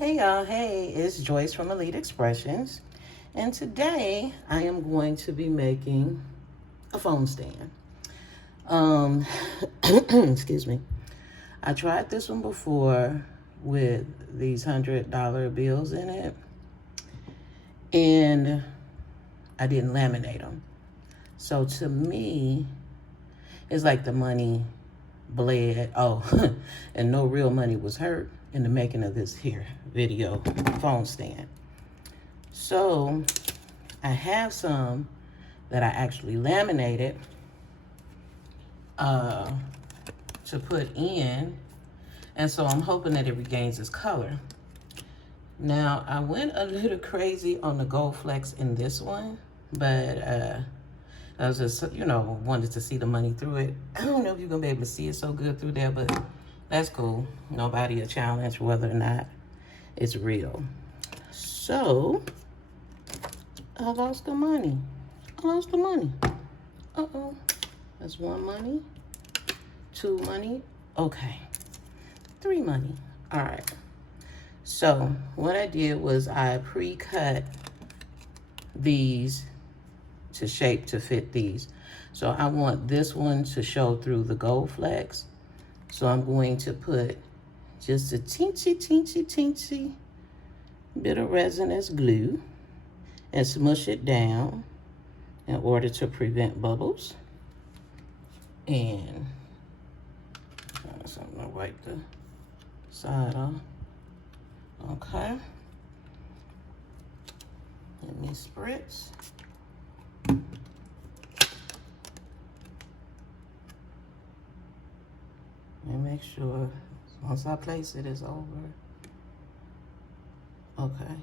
Hey y'all, hey, it's Joyce from Elite Expressions, and today I am going to be making a phone stand. Um, excuse me. I tried this one before with these $100 bills in it, and I didn't laminate them. So to me, it's like the money bled. Oh, and no real money was hurt in the making of this here video phone stand. So I have some that I actually laminated to put in, and so I'm hoping that it regains its color. Now I went a little crazy on the gold flecks in this one, but I was just, wanted to see the money through it. I don't know if you're gonna be able to see it so good through there, but that's cool. Nobody a challenge whether or not it's real. So I lost the money. Uh-oh. That's 1 money, 2 money, okay, 3 money. All right. So what I did was I pre-cut these to shape to fit these. So I want this one to show through the gold flecks. So I'm going to put just a teensy bit of resin as glue and smush it down in order to prevent bubbles. And so I'm gonna wipe the side off. Okay. Let me spritz. And make sure once I place it, it's over. Okay.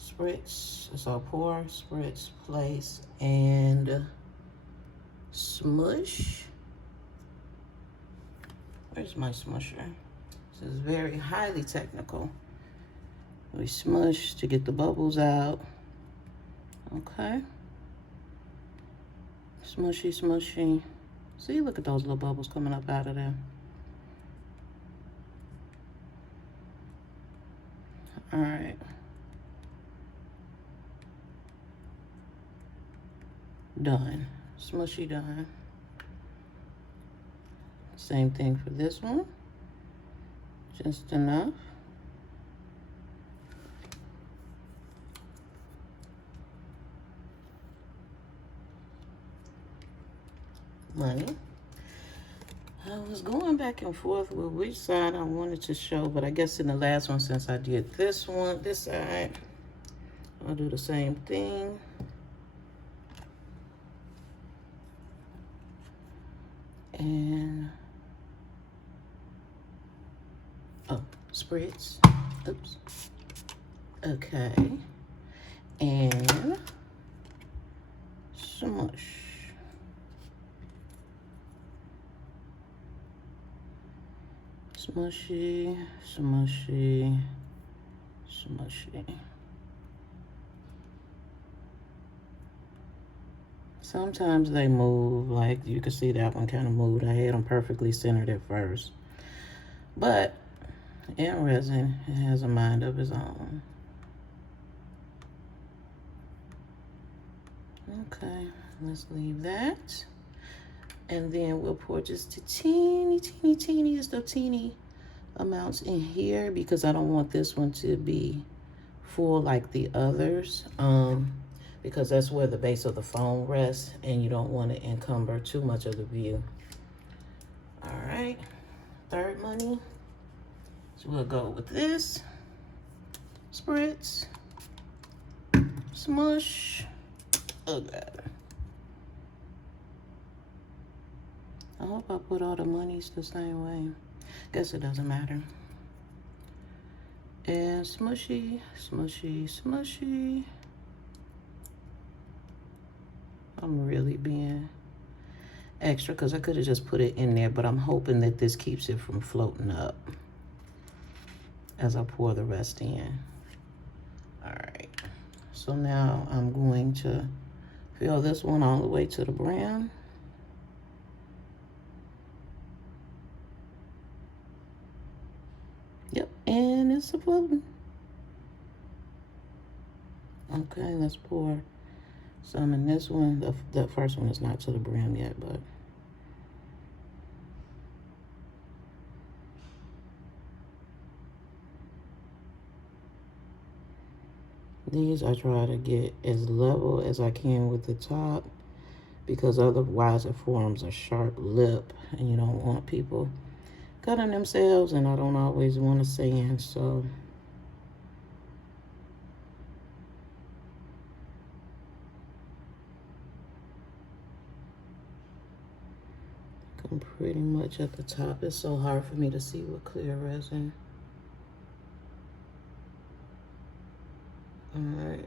Spritz, so pour, spritz, place, and smush. Where's my smusher? This is very highly technical. We smush to get the bubbles out. Okay. Smushy. See, look at those little bubbles coming up out of there. All right. Done. Smushy done. Same thing for this one. Just enough. Money. I was going back and forth with which side I wanted to show, but I guess in the last one, since I did this side, I'll do the same thing. And, oh, spritz. Oops. Okay. And smush. Smushy. Sometimes they move, like you can see that one kind of moved. I had them perfectly centered at first. But in resin, it has a mind of its own. Okay, let's leave that. And then we'll pour just a teeny amounts in here because I don't want this one to be full like the others. Because that's where the base of the phone rests and you don't want to encumber too much of the view. All right, third money. So we'll go with this. Spritz, smush. Oh God. I hope I put all the monies the same way. Guess it doesn't matter. And smushy. I'm really being extra because I could have just put it in there, but I'm hoping that this keeps it from floating up as I pour the rest in. All right. So now I'm going to fill this one all the way to the brim. Yep, And it's floating. Okay, let's pour some in this one. The first one is not to the brim yet, but these I try to get as level as I can with the top, because otherwise it forms a sharp lip and you don't want people cutting themselves, and I don't always want to sand, so I'm pretty much at the top. It's so hard for me to see with clear resin. All right,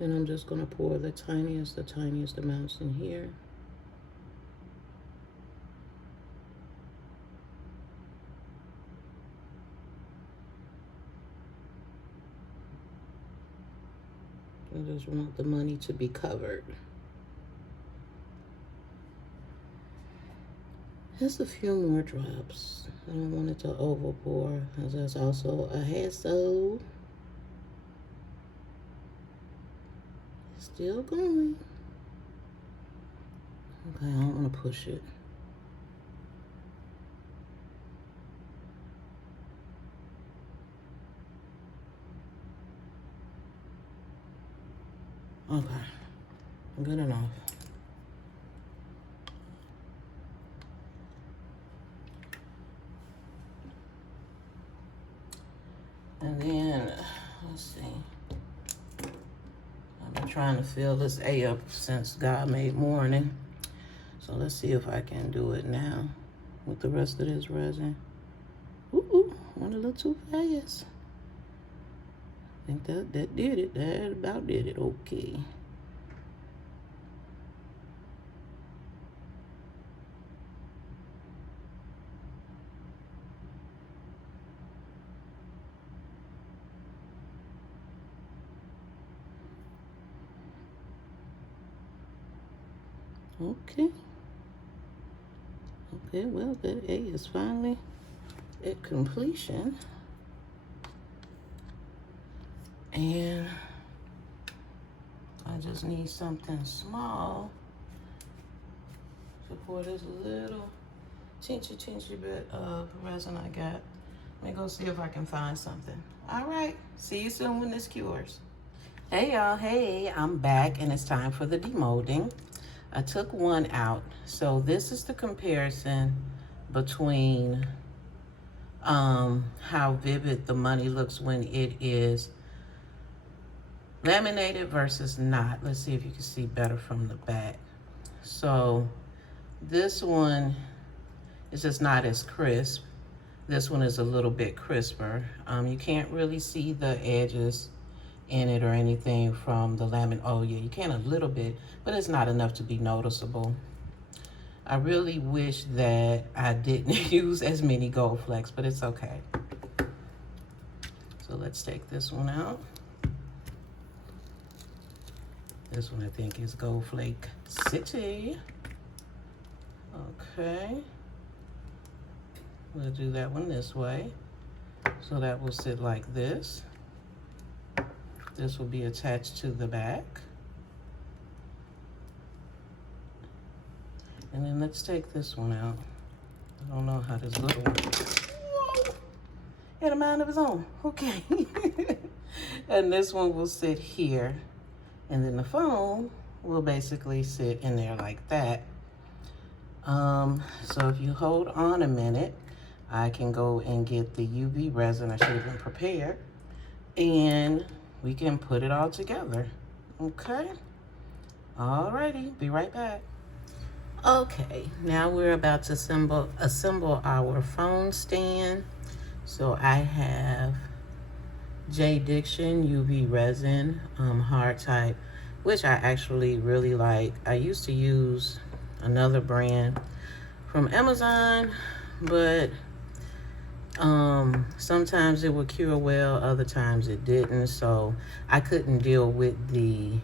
and I'm just gonna pour the tiniest amounts in here. I just want the money to be covered. Just a few more drops. I don't want it to over pour, as that's also a hassle. Still going. Okay, I don't want to push it. Okay, good enough. And then, let's see. I've been trying to fill this A up since God made morning. So let's see if I can do it now with the rest of this resin. Ooh, went a little too fast. I think that did it. That about did it. Okay. Okay. Okay, well, that A is finally at completion. And I just need something small to pour this little teensy bit of resin I got. Let me go see if I can find something. All right, see you soon when this cures. Hey y'all, hey, I'm back and it's time for the demolding. I took one out. So this is the comparison between how vivid the money looks when it is laminated versus not. Let's see if you can see better from the back. So this one is just not as crisp. This one is a little bit crisper. You can't really see the edges in it or anything from the laminate. Oh yeah, you can a little bit, but it's not enough to be noticeable. I really wish that I didn't use as many gold flakes, but it's okay. So let's take this one out. This one I think is Gold Flake City. Okay. We'll do that one this way. So that will sit like this. This will be attached to the back. And then let's take this one out. I don't know how this little one. Whoa! Had a mind of his own. Okay. And this one will sit here. And then the phone will basically sit in there like that. So if you hold on a minute, I can go and get the UV resin. I should have been prepared. And we can put it all together. Okay? Alrighty, be right back. Okay, now we're about to assemble our phone stand. So I have J Diction UV resin, hard type, which I actually really like. I used to use another brand from Amazon, but sometimes it would cure well, other times it didn't, so I couldn't deal with the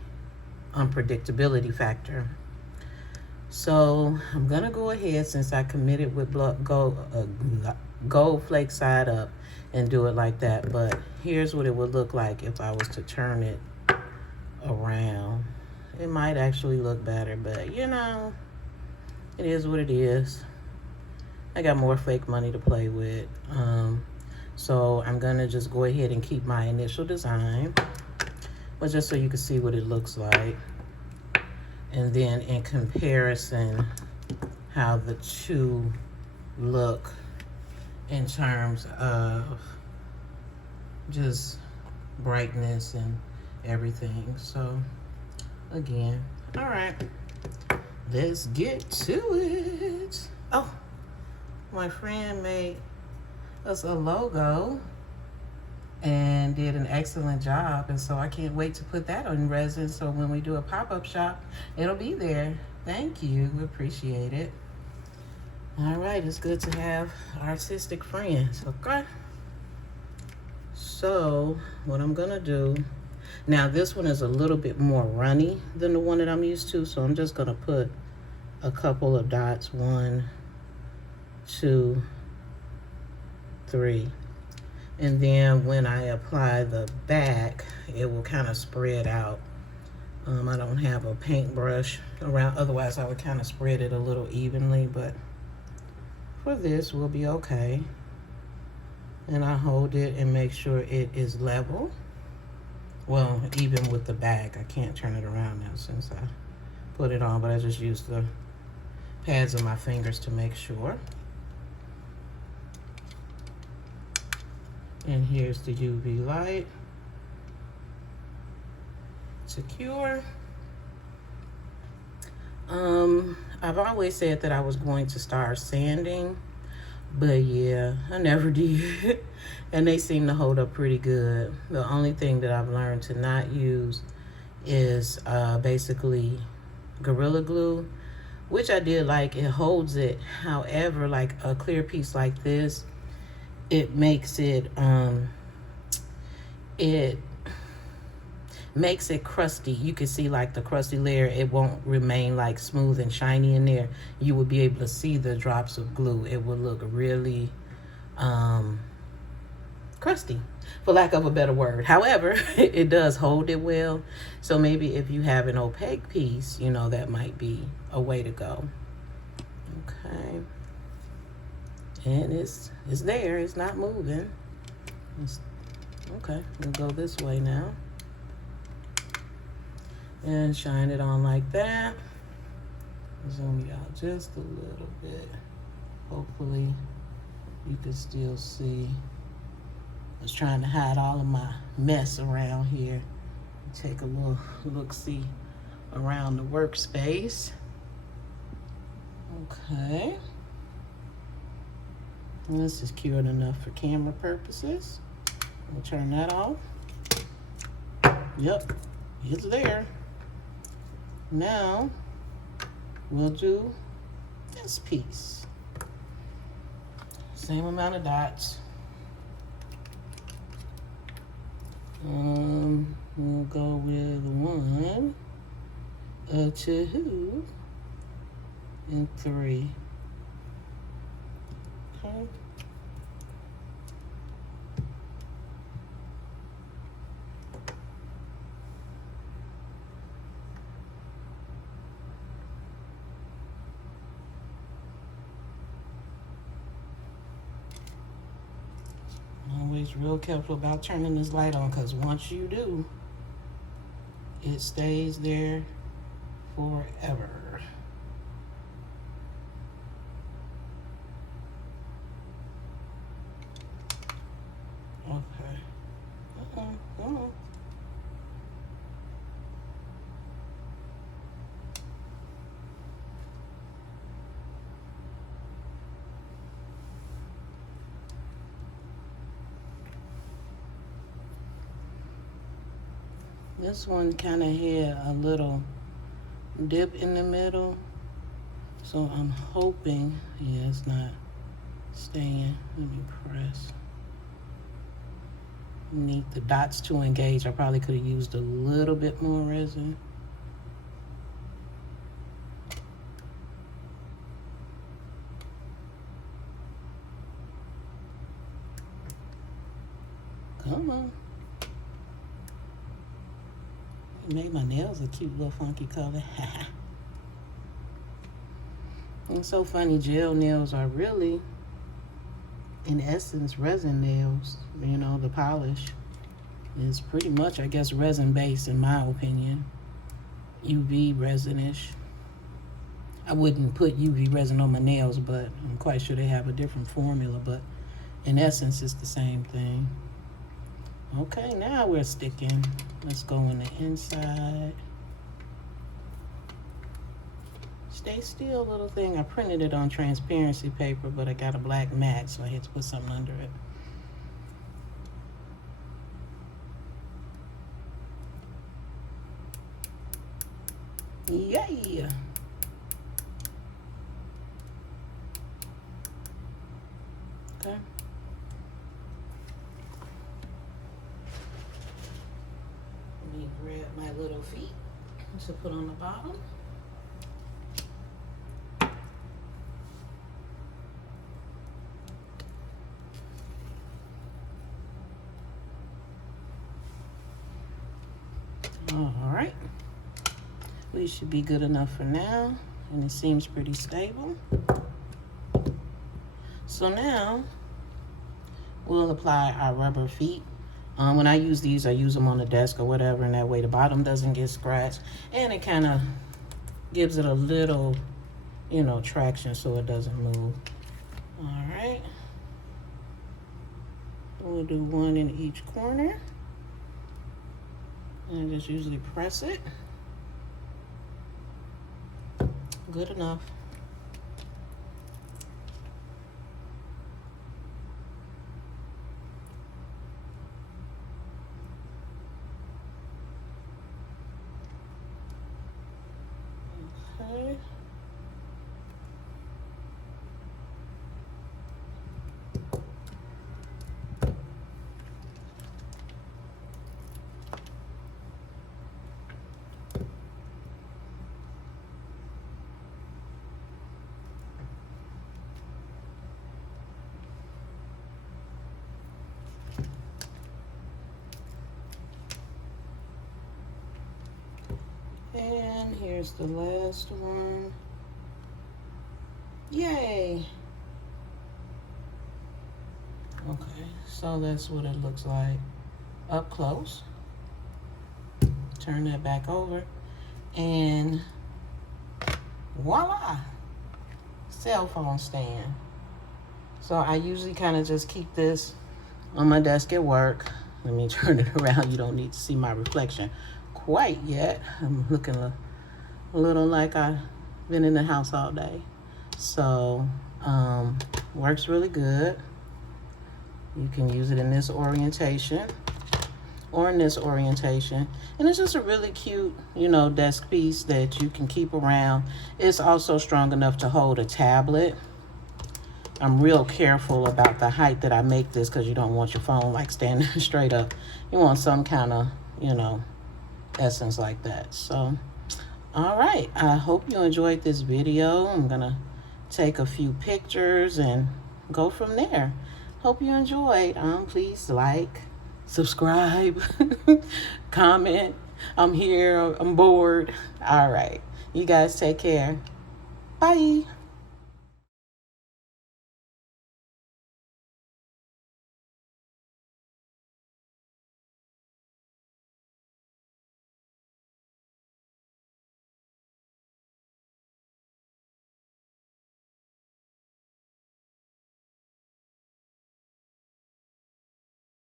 unpredictability factor. So I'm gonna go ahead, since I committed with gold flake side up, and do it like that. But here's what it would look like if I was to turn it around. It might actually look better, but you know, it is what it is. I got more fake money to play with. So I'm gonna just go ahead and keep my initial design, but just so you can see what it looks like. And then in comparison, how the two look in terms of just brightness and everything. So again, all right, let's get to it. Oh, my friend made us a logo and did an excellent job, and so I can't wait to put that on resin, so when we do a pop-up shop, it'll be there. Thank you, we appreciate it. All right, it's good to have artistic friends. Okay, so what I'm gonna do now, this one is a little bit more runny than the one that I'm used to, so I'm just gonna put a couple of dots, 1, 2, 3. And then when I apply the back, it will kind of spread out. I don't have a paintbrush around, otherwise I would kind of spread it a little evenly, but for this we'll be okay. And I hold it and make sure it is level. Well, even with the back, I can't turn it around now since I put it on, but I just use the pads of my fingers to make sure. And here's the UV light. Secure. I've always said that I was going to start sanding, but yeah, I never did. And they seem to hold up pretty good. The only thing that I've learned to not use is basically Gorilla Glue, which I did like. It holds it. However, like a clear piece like this, it makes it crusty. You can see like the crusty layer. It won't remain like smooth and shiny in there. You will be able to see the drops of glue. It will look really crusty, for lack of a better word. However, it does hold it well. So maybe if you have an opaque piece, you know, that might be a way to go. Okay. And it's there, it's not moving. Okay, we'll go this way now. And shine it on like that. Zoom you out just a little bit. Hopefully you can still see. I was trying to hide all of my mess around here. Take a little look-see around the workspace. Okay. And this is cured enough for camera purposes. We'll turn that off. Yep, it's there. Now, we'll do this piece. Same amount of dots. We'll go with 1, 2, and 3. Okay. Always real careful about turning this light on, because once you do, it stays there forever. Okay. Come on. This one kind of had a little dip in the middle, so I'm hoping, yeah, it's not staying. Let me press. Need the dots to engage. I probably could have used a little bit more resin. Come on. It made my nails a cute little funky color. It's so funny, gel nails are really, in essence, resin nails. You know, the polish is pretty much, I guess, resin based in my opinion. UV resinish. I wouldn't put UV resin on my nails, but I'm quite sure they have a different formula, but in essence it's the same thing. Okay, now we're sticking. Let's go on the inside. Stay still, little thing. I printed it on transparency paper, but I got a black mat, so I had to put something under it. Yeah. Okay. Let me grab my little feet to put on the bottom. All right. We should be good enough for now, and it seems pretty stable. So now we'll apply our rubber feet. When I use these, I use them on the desk or whatever, and that way the bottom doesn't get scratched, and it kind of gives it a little, you know, traction so it doesn't move. All right. We'll do one in each corner, and just usually press it. Good enough. Okay. And here's the last one. Yay! Okay, so that's what it looks like up close. Turn that back over, and voila! Cell phone stand. So I usually kind of just keep this on my desk at work. Let me turn it around. You don't need to see my reflection quite yet. I'm looking a little like I've been in the house all day. So works really good. You can use it in this orientation or in this orientation, and it's just a really cute, you know, desk piece that you can keep around. It's also strong enough to hold a tablet. I'm real careful about the height that I make this, because you don't want your phone like standing straight up. You want some kind of, you know, essence like that. So all right, I hope you enjoyed this video. I'm gonna take a few pictures and go from there. Hope you enjoyed. Please like, subscribe, comment. I'm here, I'm bored. All right, you guys take care. Bye.